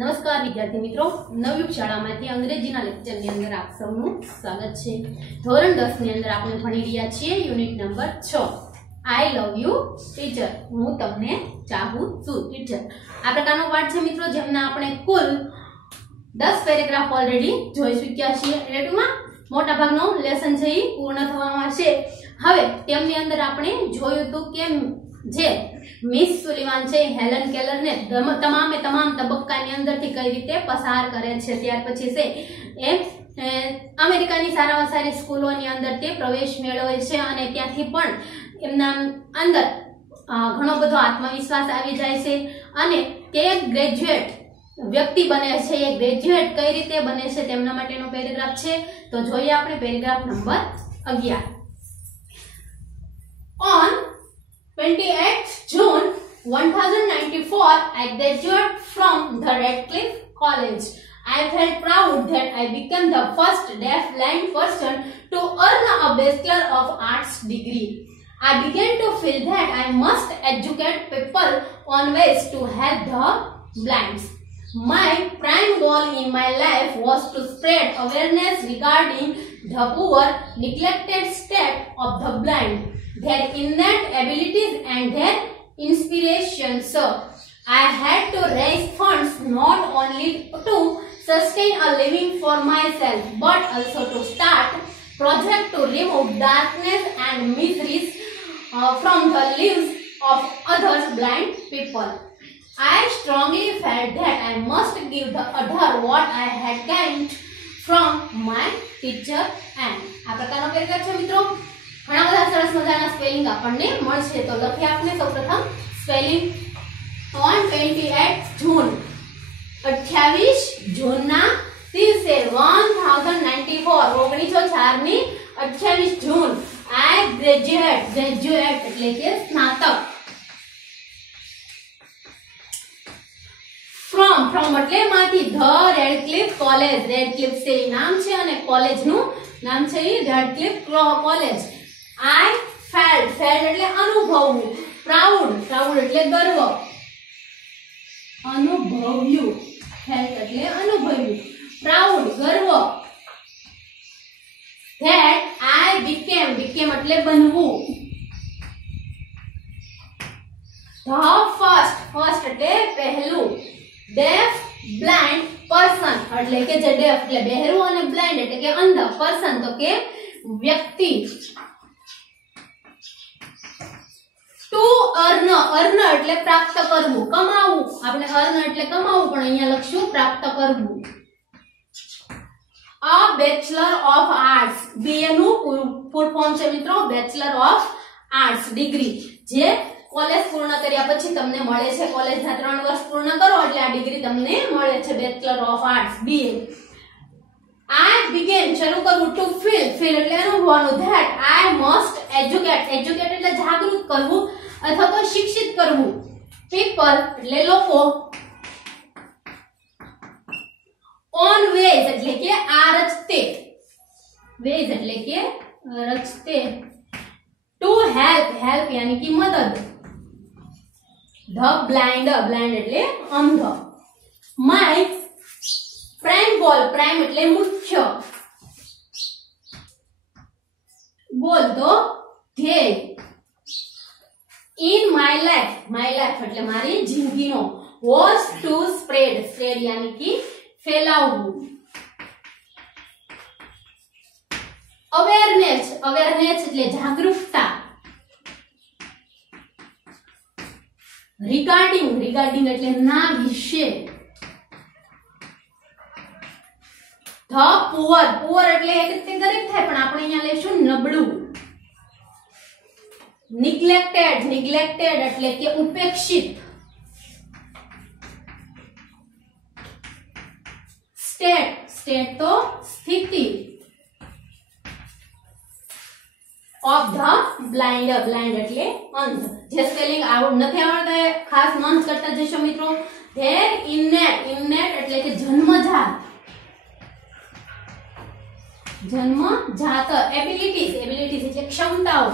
નમસ્કાર વિદ્યાર્થી મિત્રો, નવયુગ શાળામાંથી અંગ્રેજીના લેક્ચરની અંદર આપ સૌનું સ્વાગત છે। ધોરણ 10 ની અંદર આપણે ભણી રહ્યા છીએ unit number 6 I love you teacher, હું તમને ચાહું છું ટીચર। આ પ્રકારનો પાઠ છે મિત્રો, જેમના આપણે કુલ 10 પેરેગ્રાફ ઓલરેડી જોઈ ચૂક્યા છીએ। એટલે ટૂંકમાં મોટા ભાગનો લેસન છે એ પૂર્ણ થવામાં છે। હવે તેમની અંદર આપણે જોયું હતું કે જે મિસ સુલિવાન છે હેલન કેલર ને તમામ તબક્કાની અંદરથી કઈ રીતે પસાર કરે છે। ત્યાર પછી છે એ અમેરિકાની સારામાં સારી સ્કૂલોની અંદર તે પ્રવેશ મેળવે છે અને ત્યાંથી પણ એમના અંદર ઘણો બધો આત્મવિશ્વાસ આવી જાય છે અને તે ગ્રેજ્યુએટ વ્યક્તિ બને છે। એ ગ્રેજ્યુએટ કઈ રીતે બને છે તેમના માટેનો પેરેગ્રાફ છે। તો જોઈએ આપણે paragraph number 11। On 28th June 1094, I graduated from the Radcliffe College. I felt proud that I became the first deaf-blind person to earn a Bachelor of Arts degree. I began to feel that I must educate people on ways to help the blind. My prime goal in my life was to spread awareness regarding the poor, neglected state of the blind, their innate abilities and their inspiration. So I had to raise funds not only to sustain a living for myself but also to start project to remove darkness and miseries from the lives of other blind people. I strongly felt that I must give the other what I had gained from my teacher and આ પ્રકારનો paragraph છે મિત્રો। ઘણા બધા સરસ મજાના spelling આપણને મળશે। તો લખીએ આપણે સૌપ્રથમ સ્પેલિંગ। on 28 જૂન 28 જૂનના દિવસે 1904 ની 28 જૂન I graduate એટલે કે સ્નાતક from એટલે માંથી the Radcliffe College, Radcliffe છે નામ છે અને કોલેજ નું નામ છે એ Radcliffe College। I felt એટલે અનુભવવું, proud એટલે ગર્વ, અનુભવ્યું, felt એટલે અનુભવ્યું, proud ગર્વ, that I became એટલે બનવું, the first એટલે પહેલું, deaf blind person એટલે કે જે deaf એટલે બહેરું અને blind એટલે કે અંધ, person તો કે વ્યક્તિ, to earn એટલે પ્રાપ્ત કરવું, કમાવું, આપણે earn એટલે કમાવું પણ અહીંયા લખશું પ્રાપ્ત કરવું, a bachelor of arts, BA નું ફૂલ ફોર્મ છે મિત્રો બેચલર ઓફ આર્ટ્સ ડિગ્રી, જે કોલેજ પૂર્ણ કર્યા પછી તમને મળે છે। કોલેજના 3 વર્ષ પૂર્ણ કરો એટલે આ ડિગ્રી તમને મળે છે bachelor of arts BA। I began શરૂ કરવું to feel એટલે અનુભવવાનું, that I must educate એટલે જાગૃત કરવું અથવા તો શિક્ષિત કરવું, people એટલે લોકો, on ways એટલે કે આ રસ્તે, ways એટલે કે રસ્તે, to help યાની કે મદદ, the blind એટલે અંધ, my prime goal એટલે મુખ્ય, goal તો ધ્યેય, in my life એટલે મારી જિંદગીનો, was to spread યાની કે ફેલાવવું, awareness એટલે જાગૃતતા, regarding એટલે ના વિશે, the poor એટલે એક રીતે ગરીબ થાય પણ આપણે અહીંયા લેશું નબળું, neglected એટલે કે ઉપેક્ષિત, state તો સ્થિતિ, of the blind એટલે અંધ। જે સ્પેલિંગ નથી આવડતા ખાસ નોંધ કરતા જશો મિત્રો। their innate એટલે કે જન્મજાત abilities એટલે ક્ષમતાઓ,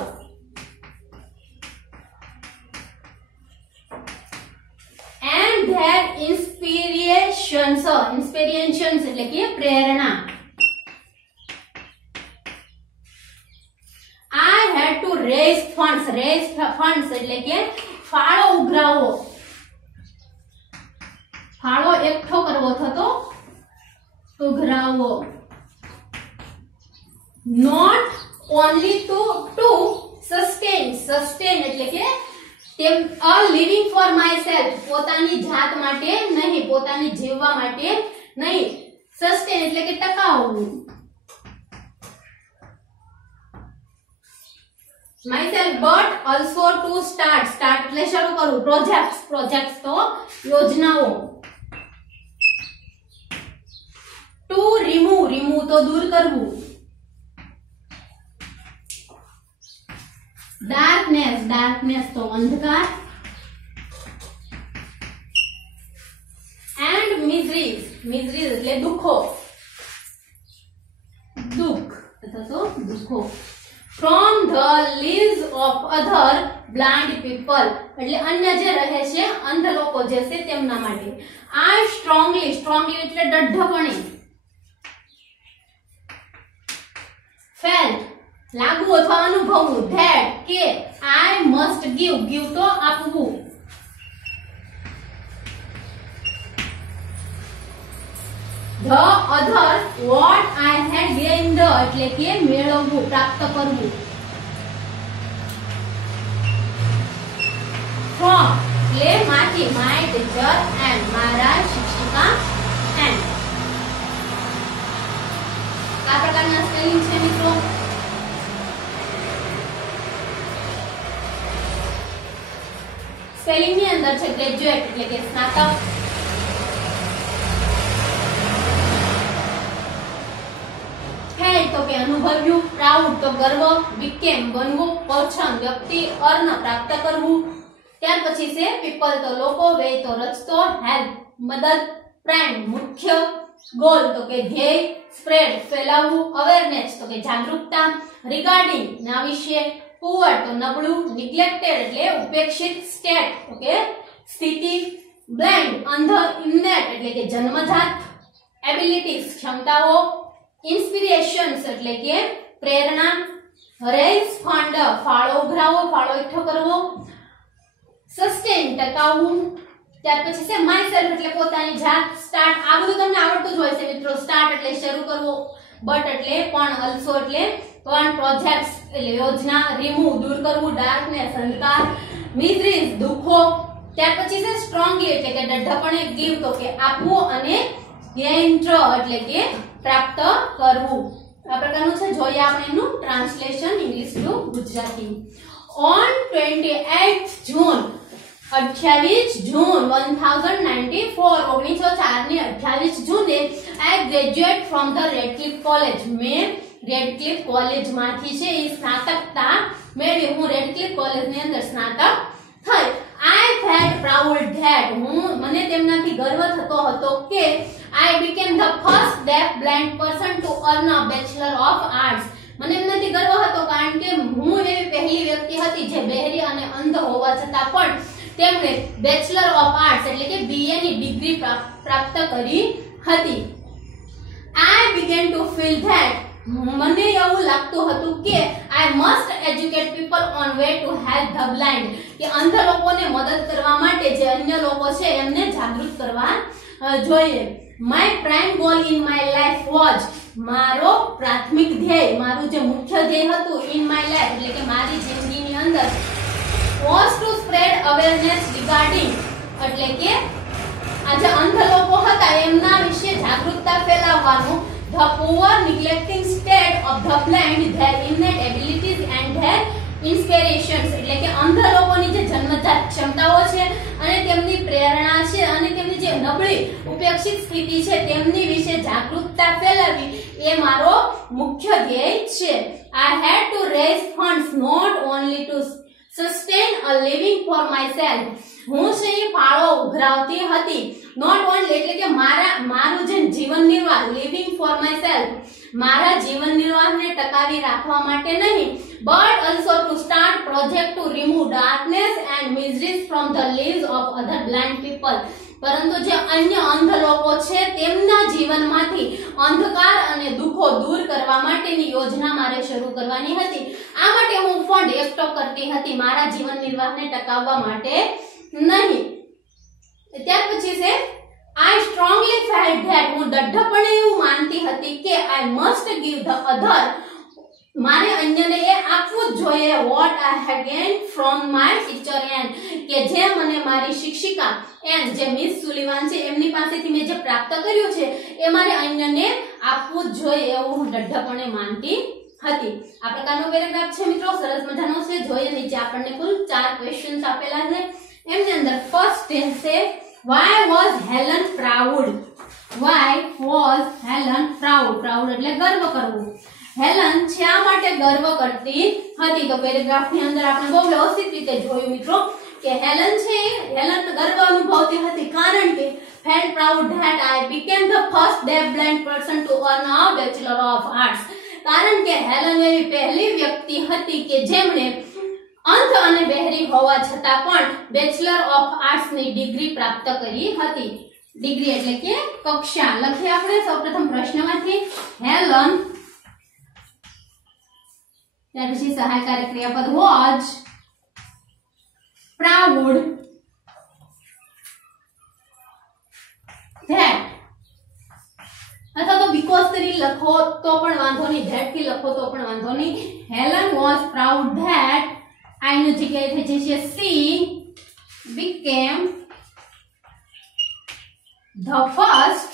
and their inspiration ઇન્સ્પિરેશન્સ એટલે કે પ્રેરણા. I had to raise funds એટલે કે ફાળો ઉઘરાવવો, ફાળો એકઠો કરવો થતો ઉઘરાવવો. Not only to sustain એટલે કે a living for myself પોતાની જાત માટે નહીં, પોતાની જીવવા માટે નહીં. સસ્ટેન એટલે કે ટકાવવું. myself but also to start એટલે શરૂ કરવું. પ્રોજેક્ટ્સ તો યોજનાઓ. to remove તો દૂર કરવું. darkness તો અંધકાર. and miseries એટલે દુખો, દુઃખ અથવા તો દુખો. from the lives of other blind people એટલે અન્ય જે રહે છે અંધ લોકો જે છે તેમના માટે. I strongly એટલે દઢપણે. felt લાગુ અથવા અનુભવવું. that કે I must give તો આપવું. the other what I had gained એટલે કે મેળવવું, પ્રાપ્ત કરવું. from એટલે માંથી, my teacher and મારા શિક્ષિકા and. આ પ્રકારના સ્પેલિંગ છે મિત્રો. સ્પેલિંગ ની અંદર છે ગ્રેજ્યુએટ એટલે કે સ્નાતક. તો કે અનુભવ્યું. પ્રાઉડ તો ગર્વ. બીકેમ બનવું. પર્સન વ્યક્તિ. અર્ન પ્રાપ્ત કરવું. ત્યાર પછી છે પીપલ તો લોકો. વે તો રસ્તો. હેલ્પ મદદ. ફ્રેન્ડ મુખ્ય. ગોલ તો કે ધ્યેય. સ્પ્રેડ ફેલાવવું. અવેરનેસ તો કે જાગૃતતા. રિગાર્ડિંગ ના વિશે. પુઅર તો નબળું. નિગ્લેક્ટેડ એટલે ઉપેક્ષિત. સ્ટેટ તો કે સ્થિતિ. બ્લાઇન્ડ અંધ. ઇનેટ એટલે કે જન્મજાત. એબિલિટીઝ ક્ષમતાઓ. ઇન્સ્પિરેશન્સ એટલે કે પ્રેરણા. રેઝ ફંડ ફાળો ઉઘરાવો, ફાળો એકઠો કરવો. સસ્ટેન ટકાવવું. ત્યાર પછી છે માયસેલ્ફ એટલે પોતાની જાત. સ્ટાર્ટ આ બધું તમને આવડતું જ હોય છે મિત્રો. સ્ટાર્ટ એટલે શરૂ કરવો. બટ એટલે પણ. અલ્સો એટલે પણ. પ્રોજેક્ટ્સ એટલે યોજના. રિમૂવ દૂર કરવું. ડાર્કનેસ અંધકાર. મિઝરીઝ દુખો. ત્યાર પછી છે સ્ટ્રોંગલી એટલે કે દઢપણે. ગીવ તો કે આપવું. અને ગેઇન એટલે કે પ્રાપ્ત કરવું. આ પ્રકારનું છે. જોઈએ આપણે એનું translation English to Gujarati. On 28 June 28 June 1994 ની 28 જૂને I graduate from the Radcliffe College. મેં રેડક્લિફ કોલેજ માંથી છે એ સ્નાતકતા મેળવી. હું રેડક્લિફ કોલેજ ની અંદર સ્નાતક થઈ. I felt proud that મને તેમનાથી ગર્વ થતો હતો કે I became the first deaf blind person to earn a Bachelor of Arts. મને એમનાથી ગર્વ હતો કારણ કે હું એવી પહેલી વ્યક્તિ હતી જે બહેરી અને અંધ હોવા છતાં પણ તેમણે બેચલર ઓફ આર્ટ્સ એટલે કે BA ની ડિગ્રી પ્રાપ્ત કરી હતી. I began to feel that મને એવું લાગતું હતું કે I must educate people on way to help the blind કે અંધ લોકોને મદદ કરવા માટે જે અન્ય લોકો છે એમને જાગૃત કરવા જોઈએ. My prime goal in my life was મારો પ્રાથમિક ધ્યેય, મારું જે મુખ્ય ધ્યેય હતું in my life એટલે કે મારી જિંદગીની અંદર was to spread awareness regarding એટલે કે આ જે અંધ લોકો હતા એમના વિશે જાગૃતતા ફેલાવવાનું. The poor neglecting state of the blind, their innate abilities and their inspirations એટલે કે અંધ લોકોની જે જન્મજાત ક્ષમતાઓ છે અને તેમની પ્રેરણા છે અને તેમની જે નબળી ઉપેક્ષિત સ્થિતિ છે તેમની વિશે જાગૃતતા ફેલાવવી એ મારો મુખ્ય ધ્યેય છે. I had to raise funds not only to sustain a living for myself. હું છે એ ફાળો ઉઘરાવતી હતી. નોટ ઓનલી એટલે કે મારું જે જીવન નિર્વાહ લિવિંગ ફોર માય સેલ્ફ મારા જીવન નિર્વાહને ટકાવી રાખવા માટે નહીં, but also to start project to remove darkness and miseries from the lives of other blind people. પરંતુ જે અન્ય અંધ લોકો છે તેમના જીવનમાંથી અંધકાર અને દુઃખો દૂર કરવા માટેની યોજના મારે શરૂ કરવાની હતી. આ માટે હું ફંડ એકઠો કરતી હતી, મારા જીવન નિર્વાહને ટકાવવા માટે નહીં. ત્યાર પછી છે I strongly felt that હું દઢપણે એવું માનતી હતી કે I must give the other મારે અન્યને એ આપવું જ જોઈએ what I had gained from my teacher and કે જે મને મારી શિક્ષિકા and જે મિસ સુલીવાન છે એમની પાસેથી મેં જે પ્રાપ્ત કર્યું છે એ મારે અન્યને આપવું જ જોઈએ એવું હું દઢપણે માનતી હતી. આ પ્રકારનો પેરેગ્રાફ છે મિત્રો, સરસ મજાનો છે. જોઈએ નીચે આપણને કુલ 4 ક્વેશ્ચન્સ આપેલા છે. એમની અંદર ફર્સ્ટ છે why was Helen proud? why was Helen proud? proud એટલે ગર્વ કરવું. હેલન શા માટે ગર્વ કરતી હતી? તો પેરેગ્રાફની અંદર આપણે બહુ વ્યવસ્થિત રીતે જોયું મિત્રો કે હેલન ગર્વ અનુભવતી હતી કારણ કે felt proud that I became the first deaf-blind person to earn a Bachelor of Arts. કારણ કે હેલન એવી પહેલી વ્યક્તિ હતી કે જેમણે અંધ અને બહેરી હોવા છતાં પણ બેચલર ઓફ આર્ટ્સ ની ડિગ્રી પ્રાપ્ત કરી હતી. ડિગ્રી એટલે કે કક્ષા. લખીએ આપણે સૌપ્રથમ પ્રશ્નમાંથી હેલન, ત્યાર પછી સહાયકારી ક્રિયાપદ was proud that અથવા તો because થી લખો તો પણ વાંધો નહીં, that થી લખો તો પણ વાંધો નહીં. Helen was proud that I ની જગ્યાએ થઈ જશે she became the first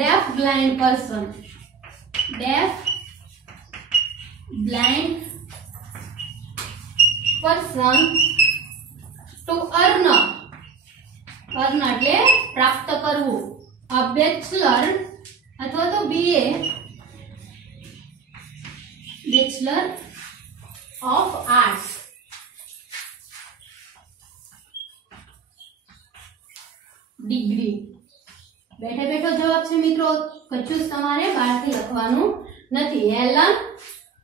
deaf blind person to earn એટલે પ્રાપ્ત કરવું a bachelor અથવા તો BA Bachelor of Arts. Degree. બેઠે બેઠો જવાબ છે મિત્રો, કચું તમારે બહારથી લખવાનું નથી.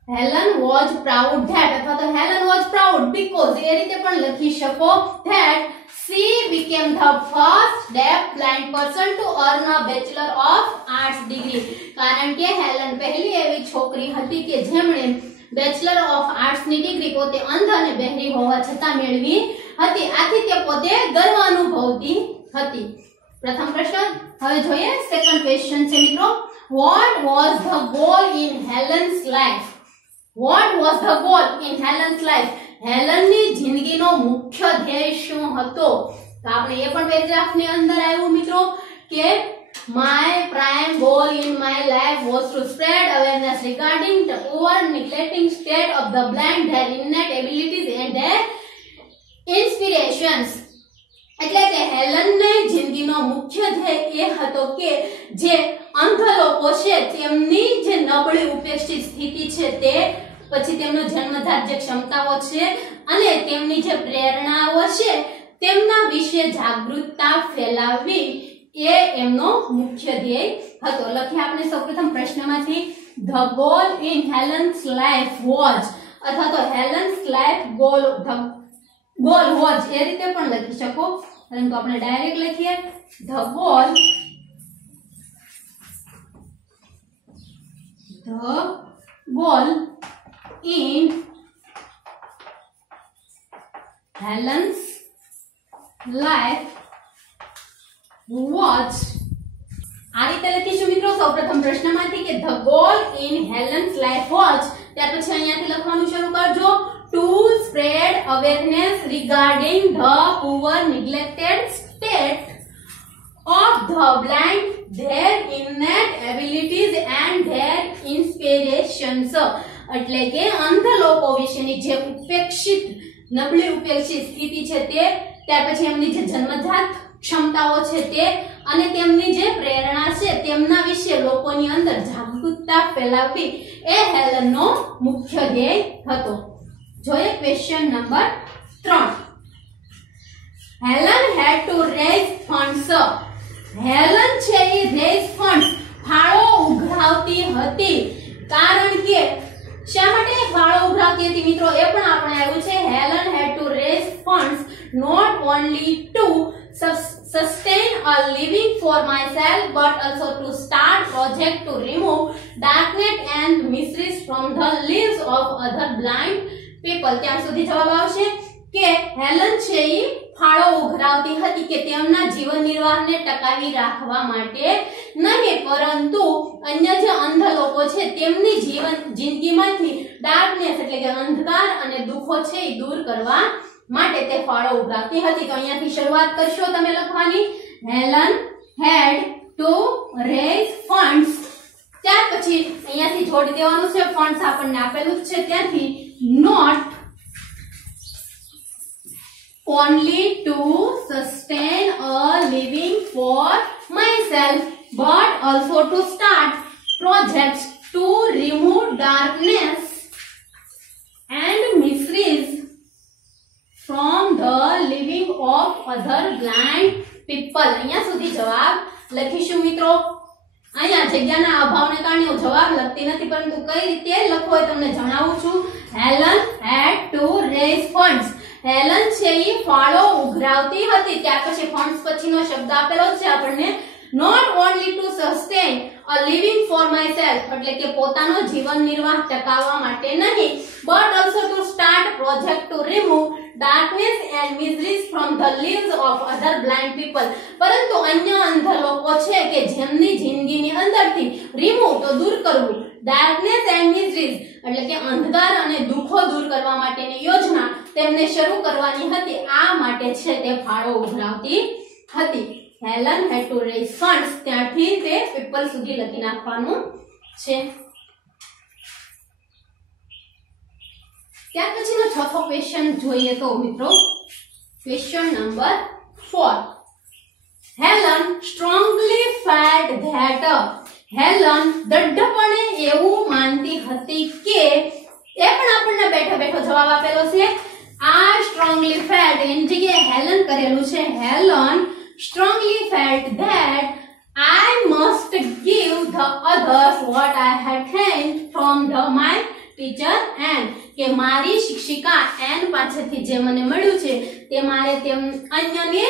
હેલન was proud that અથવા તો હેલન was proud because એ રીતે પણ લખી શકો that she became the first deaf blind person to earn a Bachelor of Arts degree. કારણ કે હેલન પહેલી એવી છોકરી હતી કે જેમણે બેચલર ઓફ આર્ટ્સ ની ડિગ્રી પોતે અંધ અને બહેરી હોવા છતાં મેળવી હતી. આથી તે પોતે ગર્વ અનુભવતી હતી. પ્રથમ પ્રશ્ન. હવે જોઈએ સેકન્ડ ક્વેશ્ચન છે મિત્રો what was the goal in Helen's life? what was the goal in Helen's life? હેલનની જિંદગીનો મુખ્ય ધ્યેય શું હતો? તો આપણે એ પણ પેરેગ્રાફની અંદર આવ્યું મિત્રો કે my prime goal in my life was to spread awareness regarding the poor neglecting state of the blind, their innate abilities and their inspirations. એટલે કે હેલનની જિંદગીનો મુખ્ય ધ્યેય એ હતો કે જે અંધ લોકો છે તેમની જે નબળી ઉપેક્ષિત સ્થિતિ છે તે પછી તેમનો જન્મજાત જે ક્ષમતાઓ છે અને તેમની જે પ્રેરણાઓ છે તેમના વિશે જાગૃતતા ફેલાવવી એ એમનો મુખ્ય ધ્યેય હતો. લખીએ આપણે સૌપ્રથમ પ્રશ્નમાંથી the goal in Helen's life was અથવા તો Helen's life goal was એ રીતે પણ લખી શકો, પરંતુ આપણે ડાયરેક્ટ લખીએ the goal in Helen's life was. આ રીતે લખીશું મિત્રો સૌપ્રથમ પ્રશ્નમાંથી કે the goal in Helen's life was. ત્યાર પછી અહીંયાથી લખવાનું શરૂ કરજો to spread awareness regarding the poor neglected state of the blind, their innate abilities and their inspirations. એટલે કે અંધ લોકો વિશેની જે ઉપેક્ષિત નબળી ઉપેક્ષિત સ્થિતિ છે તે, ત્યાર પછી એમની જે જન્મજાત ક્ષમતાઓ છે તે અને તેમની જે પ્રેરણા છે તેમના વિશે લોકોની અંદર જાગૃતતા ફેલાવવી એ હેલનનો મુખ્ય ધ્યેય હતો. જોઈએ question number 3. Helen had to raise funds. Helen છે એ raise funds ફાળો ઉઘરાવતી હતી. કારણ કે શા માટે ફાળો ઉઘરાવતી હતી મિત્રો એ પણ આપણે આવ્યું છે. Helen had to raise funds not only to sustain a living for myself but also to start project to remove darkness and miseries from the lives of other blind people. ત્યાં સુધી જવાબ આવશે કે હેલન છે ઈ ફાળો ઉઘરાવતી હતી કે તેમના જીવન નિર્વાહને ટકાવી રાખવા માટે નહીં પરંતુ અન્ય જે અંધ લોકો છે તેમની જિંદગીમાંથી ડાર્કનેસ એટલે કે અંધકાર અને દુઃખો છે ઈ દૂર કરવા માટે તે ફાળો ઉઘરાવતી હતી. તો અહીંયાથી શરૂઆત કરશો તમે લખવાની. Helen had to raise funds. ત્યાર પછી અહીંયાથી જોડી દેવાનું છે ફંડ્સ આપણને આપેલું છે ત્યાંથી not only to sustain a living for myself but also to start projects to remove darkness and miseries from the living of other blind people. અહીંયા સુધી જવાબ લખીશું મિત્રો. અહીંયા જગ્યાના અભાવને કારણે હું જવાબ લખતી નથી પરંતુ કઈ રીતે લખવો એ તમને જણાવું છું. Helen had to raise funds. Helen છે ઈ ફાળો ઉઘરાવતી હતી. ત્યાર પછી ફંડ્સ પછીનો શબ્દ આપેલો છે આપણને not only to sustain a living for myself એટલે કે પોતાનો જીવન નિર્વાહ ટકાવવા માટે નહીં but also to start project to remove darkness and miseries from the lives of other blind people. પરંતુ અન્ય અંધ લોકો છે કે જેમની જિંદગીની અંદરથી remove તો દૂર કરવું darkness and miseries એટલે કે અંધકાર અને દુઃખો દૂર કરવા માટેની યોજના તેમને શરૂ કરવાની હતી. આ માટે છે તે ફાળો ઉઘરાવતી હતી. Helen had to raise funds. ત્યાંથી તે people સુધી લખી નાખવાનું છે. ત્યાર પછીનો ચોથો ક્વેશ્ચન જોઈએ તો મિત્રો question number 4. Helen strongly felt that Helen દૃઢપણે એવું માનતી હતી કે એ પણ આપણને બેઠો બેઠો જવાબ આપેલો છે. આ strongly felt એની જગ્યાએ હેલન કરેલું છે. Helen strongly felt that I must give the others what I had gained from my teacher and કે મારી શિક્ષિકા એન પાસેથી જે મને મળ્યું છે તે મારે તેમ અન્યને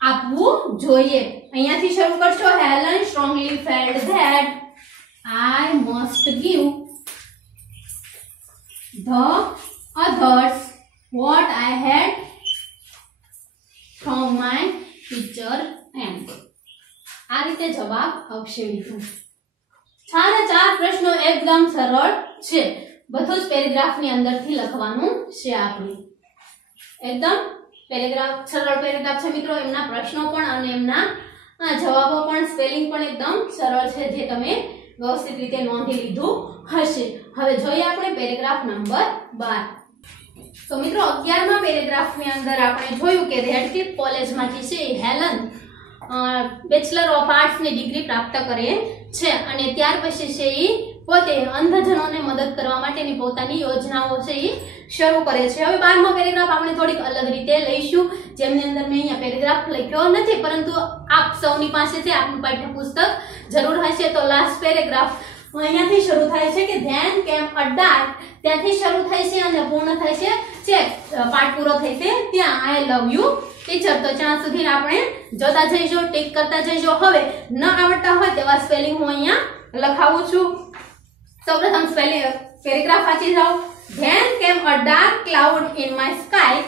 આપવું જોઈએ. અહીંયાથી શરૂ કરશો. Helen strongly felt that I must give the others what I had from my teacher and આ રીતે જવાબ આવશે મિત્રો. 4 પ્રશ્નો એકદમ સરળ છે. બધું જ પેરેગ્રાફની અંદરથી લખવાનું છે આપણે. એકદમ પેરેગ્રાફ સરળ પેરેગ્રાફ છે મિત્રો. એમના પ્રશ્નો પણ અને એમના જવાબો પણ સ્પેલિંગ પણ એકદમ સરળ છે જે તમે વ્યવસ્થિત રીતે નોંધી લીધું હશે. હવે જોઈએ આપણે પેરેગ્રાફ નંબર 12. તો મિત્રો 11મા પેરેગ્રાફની અંદર આપણે જોયું કે રેડક્લિફ કોલેજમાંથી છે હેલન બેચલર ઓફ આર્ટ્સ ની ડિગ્રી પ્રાપ્ત કરે છે અને ત્યાર પછી છે ઈ પોતે અંધજનોને મદદ કરવા માટેની પોતાની યોજનાઓ છે ઈ શરૂ કરે છે. હવે 12મો પેરેગ્રાફ આપણે થોડીક અલગ રીતે લઈશું જેમની અંદર મેં અહીંયા પેરેગ્રાફ લખ્યો નથી પરંતુ આપ સૌની પાસે છે આપનું પાઠ્યપુસ્તક જરૂર હશે. તો લાસ્ટ પેરેગ્રાફ અહીંયાથી શરૂ થાય છે કે ધેન કેમ અ ડાર્ક. ત્યાંથી શરૂ થાય છે અને પૂર્ણ થાય છે ચેક પાઠ પૂરો થાય છે ત્યાં આઈ લવ યુ ટીચર. તો ત્યાં સુધી આપણે જોતા જઈજો ટીક કરતા જઈજો. હવે ન આવડતા હોય તેવા સ્પેલિંગ હું અહીંયા લખાવું છું. સૌપ્રથમ સ્પેલિંગ પેરેગ્રાફ વાંચી જાઓ. ધેન કેમ a dark cloud in my sky.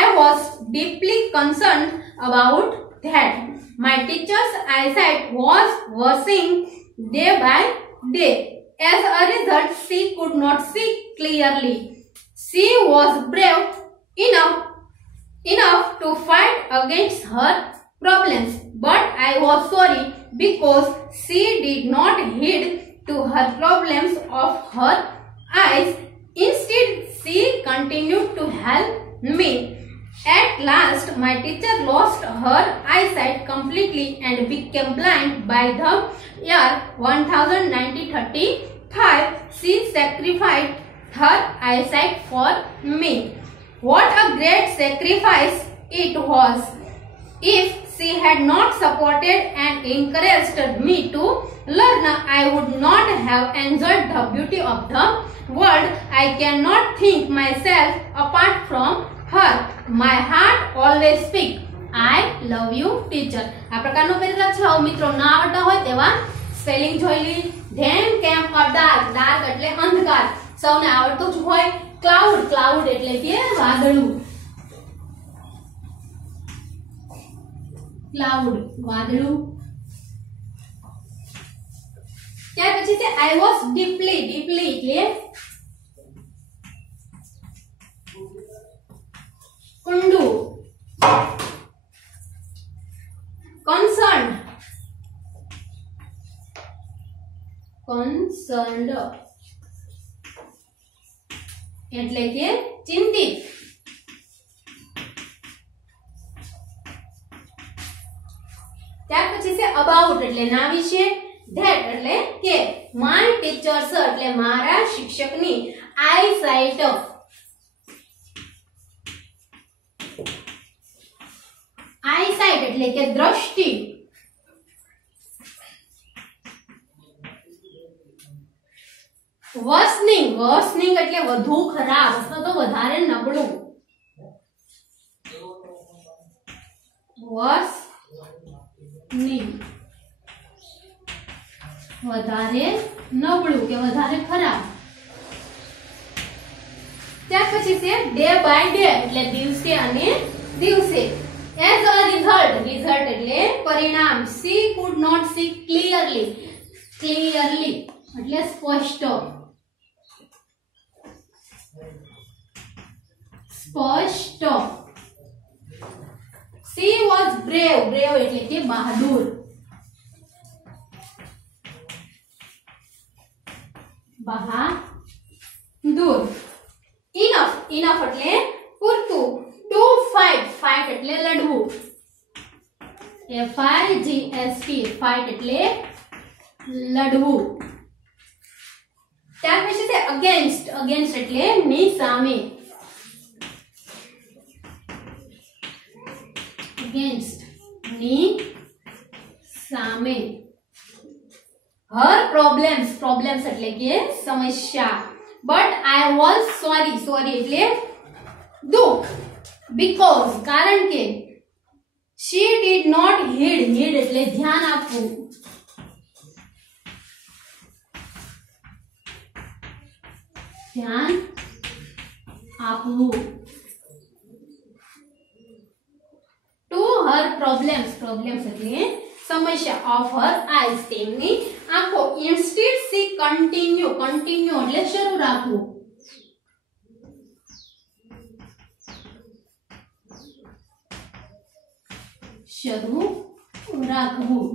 I was deeply concerned about that. My teacher's eyesight was worsening day by day. As a result, she could not see clearly. She was brave enough to fight against her problems, but I was sorry because she did not heed to her problems of her eyes. Instead, she continued to help me. At last, my teacher lost her eyesight completely and became blind by the year 1935. She sacrificed her eyesight for me. What a great sacrifice it was! If she had not supported and encouraged me to learn, I would not have enjoyed the beauty of the world. I cannot think myself apart from her. My heart always speak. I love you, teacher. આ પ્રકારનો paragraph છે. હવે મિત્રો ના આવડતા હોય તેવા spelling જોઈ લી. Then came a dark. Dark એટલે અંધકાર. સૌને આવડતું જ હોય. Cloud. Cloud એટલે કે વાદળું. Cloud વાદળું. ત્યાર પછી છે I was deeply. Deeply એટલે કુંડુ. Concerned. Concerned એટલે કે ચિંતિત. ત્યાર પછી છે about એટલે ના વિશે. that એટલે કે my teachers એટલે મારા શિક્ષકની eyesight. eyesight એટલે કે દ્રષ્ટિ. worsening. worsening એટલે વધુ ખરાબ અથવા તો વધારે નબળું. worsening વધારે નબળું કે વધારે ખરાબ. ત્યાર પછી છે ડે બાય ડે એટલે દિવસે અને દિવસે. as a result. result એટલે પરિણામ. she could not see clearly. clearly એટલે સ્પષ્ટ. સ્પષ્ટ. she was brave. brave એટલે કે બહાદુર. બહાદુર. enough. enough એટલે પૂરતું. to fight. fight એટલે લડવું. FIGHT. fight એટલે લડવું. ત્યાર પછી છે against. against એટલે ની સામે. against ની સામે. her problems. problems એટલે કે સમસ્યા. but I was sorry. sorry એટલે દુઃખ. because કારણ કે she did not heed. heed એટલે ધ્યાન આપવું. ધ્યાન આપવું. to her problems. problems એટલે સમસ્યા. of her eyes તેમની આંખો. instead she continue. continue એટલે શરૂ રાખવું. શરૂ રાખવું.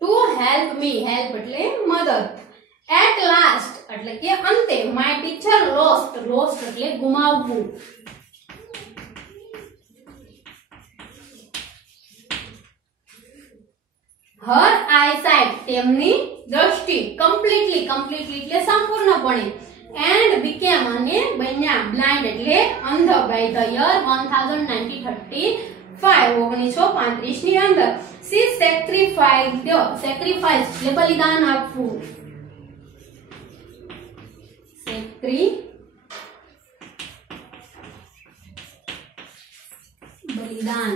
to help me. help એટલે મદદ. at last એટલે કે અંતે. my teacher lost. lost એટલે ગુમાવવું. her eyesight તેમની દ્રષ્ટિ. completely. completely એટલે સંપૂર્ણપણે. and became અને બન્યા. blind એટલે અંધ. by the year 1935 ની અંદર she sacrificed. sacrifice એટલે બલિદાન આપવું. બલિદાન.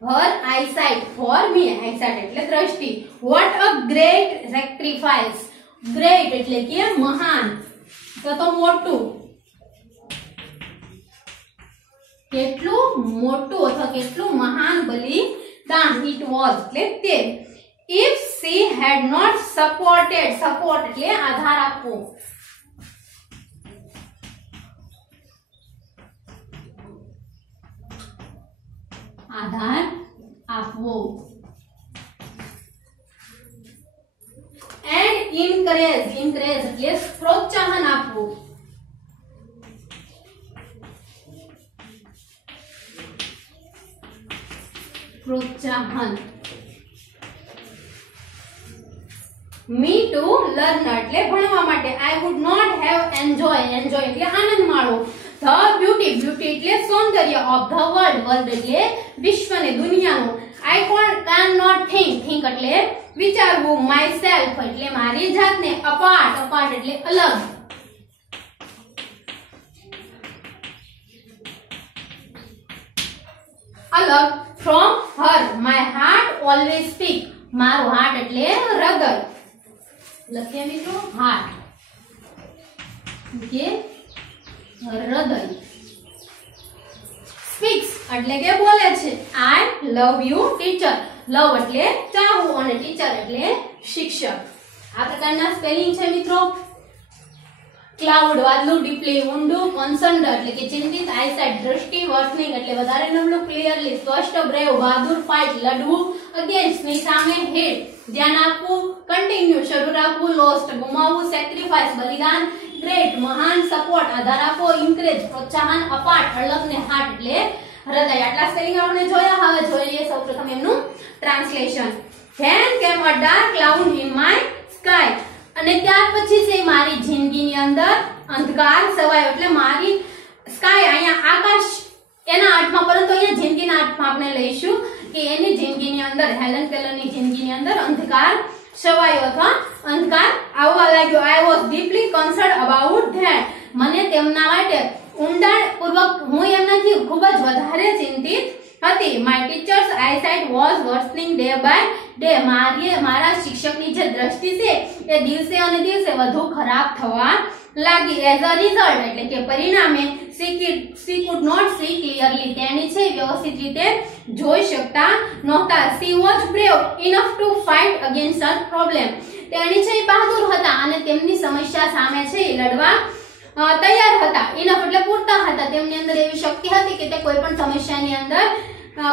her eyesight. for me eyesight એટલે દ્રષ્ટિ. what a great sacrifice. great એટલે કે મહાન તો મોટું. કેટલું મોટું અથવા કેટલું મહાન બલિદાન. it was એટલે તે. if she had not supported. support એટલે આધાર આપવો. આધાર આપવો. and encourage. encourage એટલે પ્રોત્સાહન આપવું. પ્રોત્સાહન. me to learn એટલે ભણવા માટે. I would not have enjoy. enjoy એટલે આનંદ માણવો. the beauty. beauty એટલે સૌંદર્ય. of the world. world એટલે વિશ્વને દુનિયાનો. I cannot think. think એટલે विचारवू माय सेल्फ एटले मारी जातने अपार्ट अपार्ट एटले अलग अलग from her my heart always speak मारो हार्ट एटले हृदय लखिए मित्रों हार्ट के हृदय स्पीक्स એટલે કે બોલે છે આઈ લવ યુ ટીચર લવ એટલે ચાહવું અને ટીચર એટલે શિક્ષક આ પ્રકારના સ્પેલિંગ છે મિત્રો ક્લાઉડ વાદળું ડીપલી ઊંડું કન્સર્ન્ડ એટલે કે ચિંતિત આઈસાઇટ દ્રષ્ટિ વર્તનિંગ એટલે વધારે નબળું ક્લિયરલી સ્પષ્ટ બ્રેવ બહાદુર ફાઇટ લડવું અગેન્સ્ટ ની સામે હેડ ધ્યાન આપવું કન્ટિન્યુ શરૂ રાખવું લોસ્ટ ગુમાવવું સેક્રિફાઈસ બલિદાન ગ્રેટ મહાન સપોર્ટ આધાર આપવો ઇન્કરેજ પ્રોત્સાહન અપાર્ટ અલગ ને હાર્ટ એટલે હૃદય આટલા સ્પેલિંગ આપણે જોયા હવે જોઈએ સૌપ્રથમ એમનું ટ્રાન્સલેશન ધેન કેમ a dark cloud in my sky અને ત્યાર પછી છે મારી જિંદગીની અંદર અંધકાર છવાયો એટલે મારી સ્કાય અહીંયા આકાશ એના અર્થમાં પરંતુ અહીંયા જિંદગીના અર્થમાં આપણે લઈશું કે એની જિંદગીની અંદર હેલન કેલરની જિંદગીની અંદર અંધકાર છવાયો અથવા અંધકાર આવવા લાગ્યો I was deeply કન્સર્ન્ડ about that મને તેમના માટે ઊંડાણપૂર્વક હું એમનાથી ખૂબ જ વધારે ચિંતિત હતી my teacher's eyesight was worsening day by day મારા શિક્ષકની જે દ્રષ્ટિ છે એ દિવસે અને દિવસે વધુ ખરાબ થવા લાગી એઝ અ રિઝલ્ટ એટલે કે પરિણામે she could not see clearly તેણી છે વ્યવસ્થિત રીતે જોઈ શકતા નહોતા she was brave enough to fight against her problem તેણી છે બહાદુર હતા અને તેમની સમસ્યા સામે છે લડવા તૈયાર હતા ઇનફ એટલે પૂરતા હતા તેમની અંદર એવી શક્તિ હતી કે તે કોઈ પણ સમસ્યાની અંદર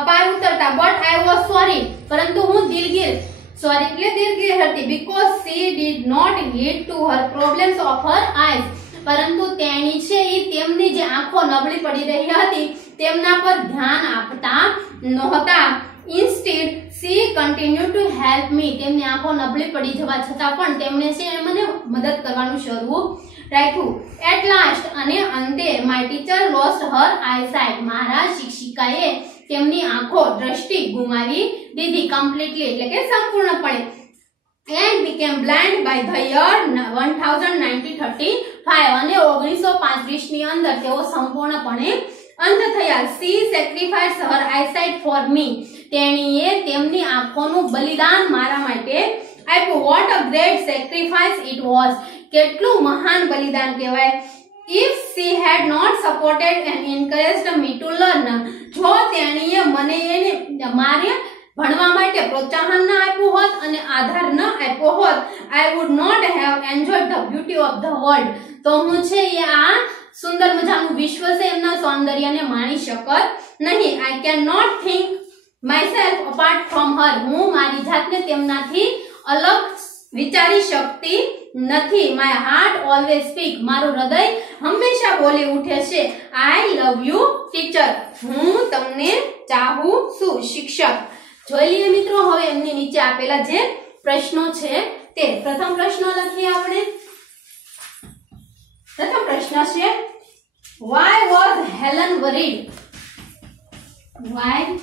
પાર ઉતરતા બટ આઈ વોઝ સોરી પરંતુ હું દિલગીર સોરી એટલે દિલગીર હતી because she did not heed to her problems of her eyes પરંતુ તેણી છે એ તેમની જે આંખો નબળી પડી રહી હતી તેમના પર ધ્યાન આપતા નહોતા instead she continued to help me તેમની આંખો નબળી પડી જવા છતાં પણ તેમણે છે મને મદદ કરવાનું શરૂ રાખ્યું at last અને અંતે my teacher lost her eyesight મારા શિક્ષિકાએ તેમની આંખો દ્રષ્ટિ ગુમાવી દીધી completely એટલે કે સંપૂર્ણપણે and became blind by the year 1935 અને 1935 ની અંદર તેઓ સંપૂર્ણપણે અંધ થયા she sacrificed her eyesight for me તેણીએ તેમની આંખોનું બલિદાન મારા માટે આપ્યું what a great sacrifice it was કેટલું મહાન બલિદાન કહેવાય if she had not supported and encouraged me to learn જો તેણીએ મને એને મારે ભણવા માટે પ્રોત્સાહન ન આપ્યું હોત અને આધાર ન આપ્યો હોત I would not have enjoyed the beauty of the world તો હું છે એ આ સુંદર મજાનું વિશ્વ છે એમના સૌંદર્યને માણી શકત નહીં I cannot think myself apart from her હું મારી જાતને તેમનાથી અલગ વિચારી શકતી નથી my heart always speak મારું હૃદય હંમેશા બોલી ઉઠે છે I love you teacher હું તમને ચાહું છું શિક્ષક જોઈ લઈએ મિત્રો હવે એમની નીચે આપેલા જે પ્રશ્નો છે તે પ્રથમ પ્રશ્ન લખીએ આપણે પ્રથમ પ્રશ્ન છે why was Helen worried why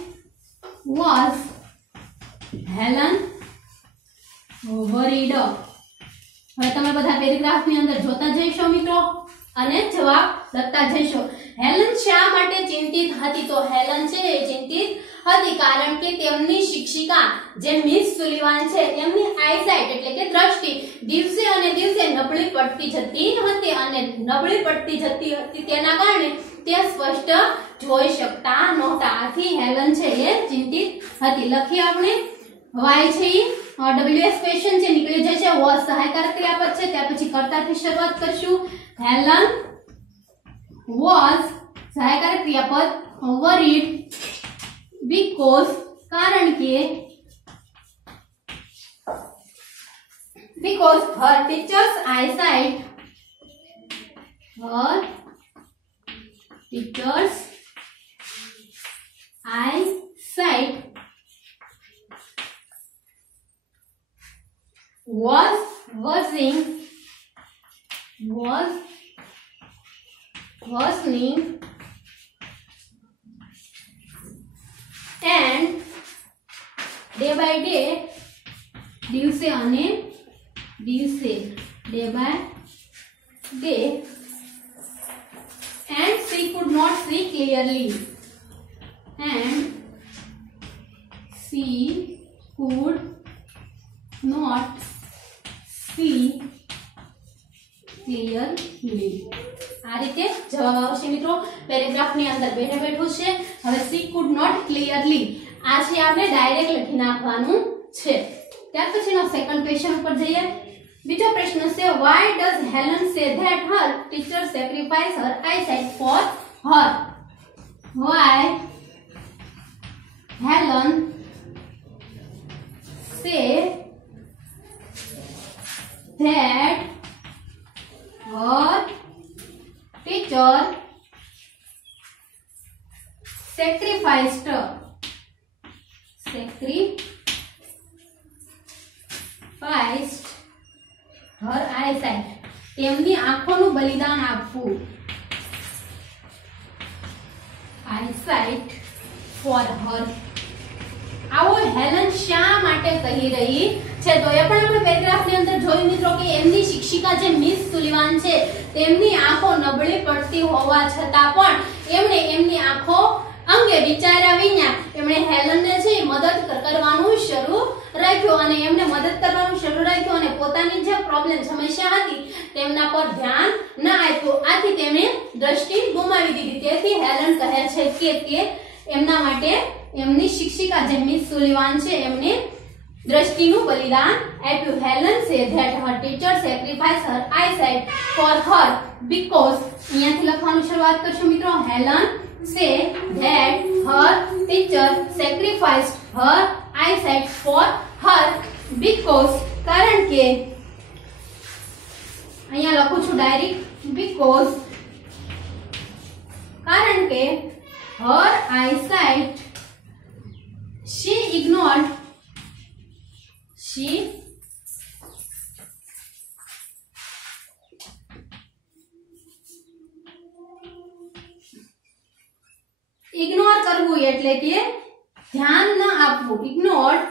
was Helen worried હવે તમે બધા પેરેગ્રાફની અંદર જોતા જઈશો મિત્રો અને જવાબ લખતા જઈશો હેલન શા માટે ચિંતિત હતી તો હેલન છે ચિંતિત હતી કારણ કે તેમની શિક્ષિકા જે મિસ સુલિવાન છે એમની આઈસાઇટ એટલે કે દ્રષ્ટિ દિવસે અને દિવસે નબળી પડતી જતી હતી અને નબળી પડતી જતી હતી તેના કારણે તે સ્પષ્ટ જોઈ શકતા નહોતા આથી હેલન છે એ ચિંતિત હતી લખી આપણે વાય છે WS ક્વેશ્ચન છે નીકળી જશે વોઝ સહાયકારક ક્રિયાપદ છે ત્યાર પછી કર્તાથી શરૂઆત કરશું હેલન વોઝ સહાયકારક ક્રિયાપદ worried because કારણ કે because her teacher's eyesight was worsening and day by day દિવસે અને દિવસે, day by day, and she could not see clearly, and she could not see clearly. આ રીતે જવાબ આવશે મિત્રો. પેરેગ્રાફ ની અંદર બેઠે બેઠું છે. હવે she could not clearly આ છે આપણે ડાયરેક્ટ લખી નાખવાનું છે. ત્યાર પછીનો સેકન્ડ ક્વેશ્ચન ઉપર જઈએ. બીજો પ્રશ્ન છે why does Helen say that her teacher sacrificed her eyesight for her? Why Helen say that her teacher sacrificed her eyesight, તેમની આંખોનું બલિદાન આપવું, eyesight for her. આવો હેલન શા માટે કહી રહી છે? તો એ પણ આપણે પેરેગ્રાફની અંદર જોયું મિત્રો કે એમની શિક્ષિકા જે મિસ સુલિવાન છે તેમની આંખો નબળી પડતી હોવા છતાં પણ એમણે એમની આંખો અંગે વિચાર્યા વિના એમણે હેલનને છે મદદ કરવાનું શરૂ રાખ્યું અને એમને મદદ કરવાનું શરૂ રાખ્યું અને પોતાની જે પ્રોબ્લેમ સમસ્યા હતી તેમના પર ધ્યાન ન આપ્યું. આથી તેમણે દ્રષ્ટિ ગુમાવી દીધી. તેથી હેલન કહે છે કે તે એમના માટે એમની શિક્ષિકા જે મિસ સુલિવાન છે એમને દ્રષ્ટિનું બલિદાન આપ્યું. Helen said that her teacher sacrifice her eyesight for her because, અહીંયાથી લખવાનું શરૂઆત કરશું મિત્રો. Helen said that her teacher sacrificed her eyesight for her because, કારણ કે અહીંયા લખું છું ડાયરેક્ટ બીકોઝ, કારણ કે her eyesight she ignored ignore કરવું એટલે કે ધ્યાન ન આપવું. ignored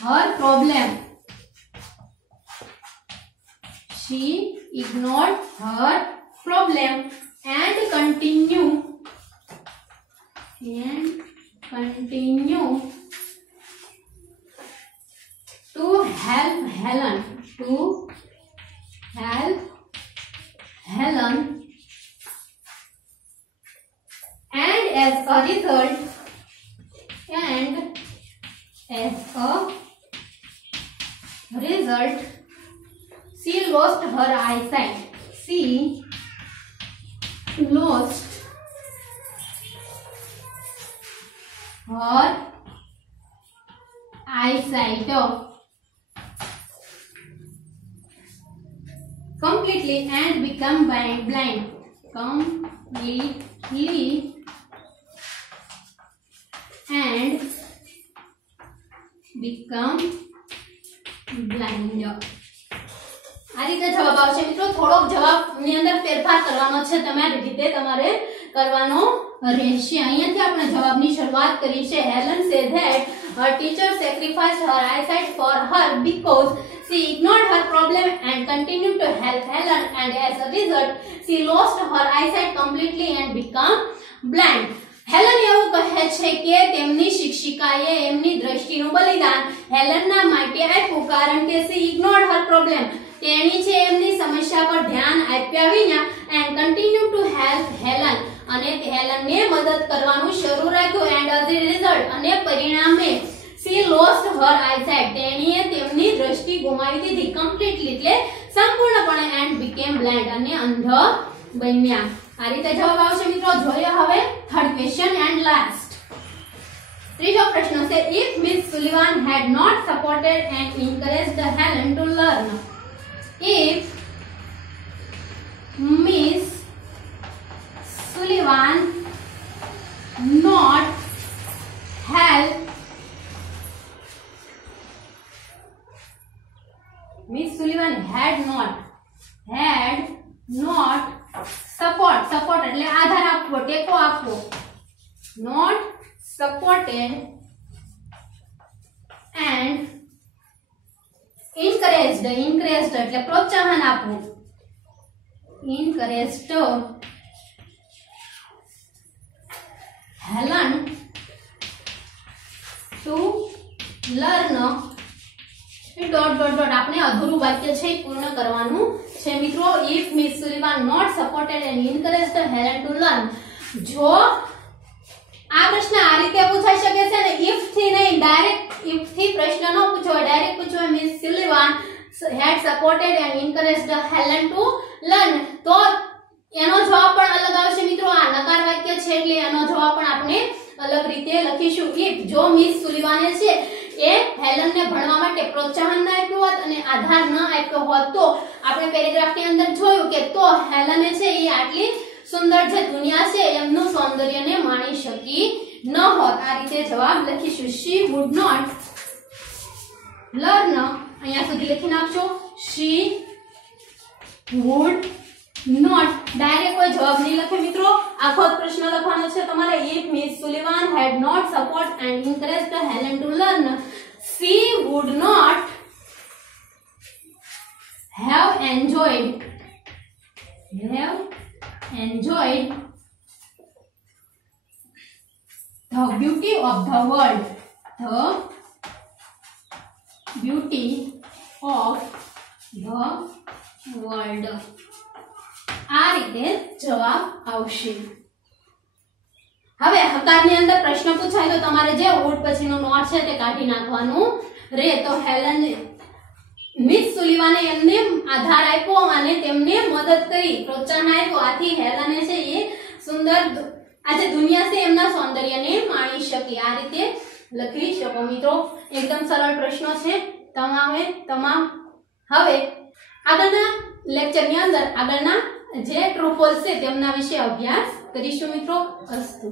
her problem, she ignored her problem and continue to help Helen and as a result she lost her eyesight. She lost her eyesight completely and become blind. Completely and become blind. આ રીતે જવાબ આવશે મિત્રો. થોડોક જવાબની અંદર ફેરફાર કરવાનો છે, તમારી રીતે તમારે કરવાનો રહેશે. અહીંયાથી આપણે જવાબની શરૂઆત કરી છે. Helen said that her teacher sacrificed her eyesight for her because she ignored her problem and continued to help Helen, and as a result she lost her eyesight completely and became blind. Helen એવું કહે છે કે તેમની શિક્ષિકાએ એમની દ્રષ્ટિનું બલિદાન હેલનના માટે આપ્યું કારણ કે she ignored her problem, તેણી છે એમની સમસ્યા પર ધ્યાન આપ્યા વિના and continue to help Helen, અને હેલનને મદદ કરવાનું શરૂ રાખ્યું. and as a result અને પરિણામે she lost her eyesight, તેણીએ તેમની દ્રષ્ટિ ગુમાવી દીધી. completely એટલે સંપૂર્ણપણે and became blind અને અંધ બન્યા. આ રીતે જવાબ આવશે મિત્રો. જોઈએ હવે થર્ડ ક્વેશ્ચન એન્ડ લાસ્ટ. ત્રીજો પ્રશ્ન છે if Miss Sullivan had not supported and encouraged Helen to learn, if Miss Sullivan not help Miss Sullivan had not support એટલે આધાર આપવો, ટેકો આપવો, not supported and encouraged એટલે પ્રોત્સાહન આપવું. encouraged Helen to learn આપણે અધૂરું વાક્ય છે પૂર્ણ કરવાનું છે મિત્રો. if Miss Sullivan not supported and encouraged Helen to learn, જો આ પ્રશ્ન આ રીતે પૂછાઈ શકે છે ને, if થી નહીં, ડાયરેક્ટ if થી પ્રશ્ન ન પૂછો, ડાયરેક્ટ પૂછો Miss Sullivan had supported and encouraged Helen to learn, તો એનો જવાબ પણ અલગ આવશે મિત્રો. આ નકાર વાક્ય છે એટલે એનો જવાબ પણ આપણે અલગ રીતે લખીશું. if જો મિસ સુલિવાને છે એ હેલનને ભણવા માટે પ્રોત્સાહન ન આપ્યું હોત અને આધાર ન આપ્યો હોત, તો આપણે પેરેગ્રાફની અંદર જોયું કે તો હેલને છે એ આટલી સુંદર જે દુનિયા છે એમનું સૌંદર્યને માણી શકી ન હોત. આ રીતે જવાબ લખીશું. she would not learn, અહીંયા સુધી લખી નાખશો. she would not, ડાયરેક્ટ કોઈ જવાબ નહીં લખે મિત્રો. આખો પ્રશ્ન લખવાનો છે તમારે. if Miss Sullivan had not support and encouraged Helen to learn, she would not have enjoyed the beauty of the world. The beauty of the world. આ રીતે જવાબ આવશે. હવે હકારની અંદર પ્રશ્ન પૂછાય તો તમારે જે would પછીનું નોટ છે તે કાઢી નાખવાનું રે. તો હેલન મિસ સુલિવાને એમને આધાર આપ્યો અને તેમને મદદ કરી, પ્રોત્સાહન આપ્યું. આથી હેલને છે એ સુંદર આજે દુનિયા છે એમના સૌંદર્યને માણી શકી. આ રીતે લખી શકો મિત્રો. એકદમ સરળ પ્રશ્નો છે તમામ. હવે આગળના લેક્ચરની અંદર આગળના જે ટ્રુ ફોલ્સ છે તેમના વિશે અભ્યાસ કરીશું મિત્રો. અસ્તુ.